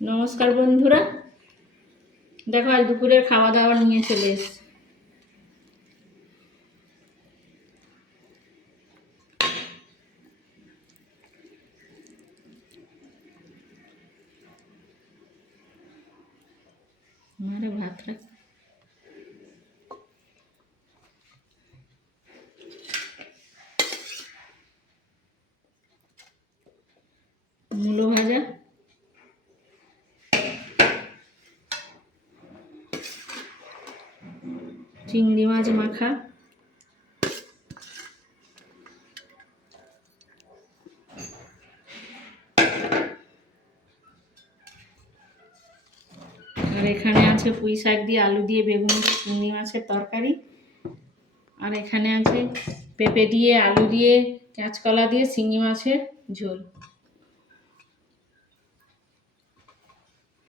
নমস্কার বন্ধুরা, দেখো আজ দুপুরের খাওয়া দাওয়া নিয়ে চলে এসেছি। আমারে ভাত রাখ, মূলো ভাজা, চিংড়ি মাছ মাখা, আর এখানে আছে পুঁই শাক দিয়ে আলু দিয়ে বেগুন চিংড়ি মাছের তরকারি, আর এখানে আছে পেঁপে দিয়ে আলু দিয়ে কাঁচকলা দিয়ে চিংড়ি মাছের ঝোল।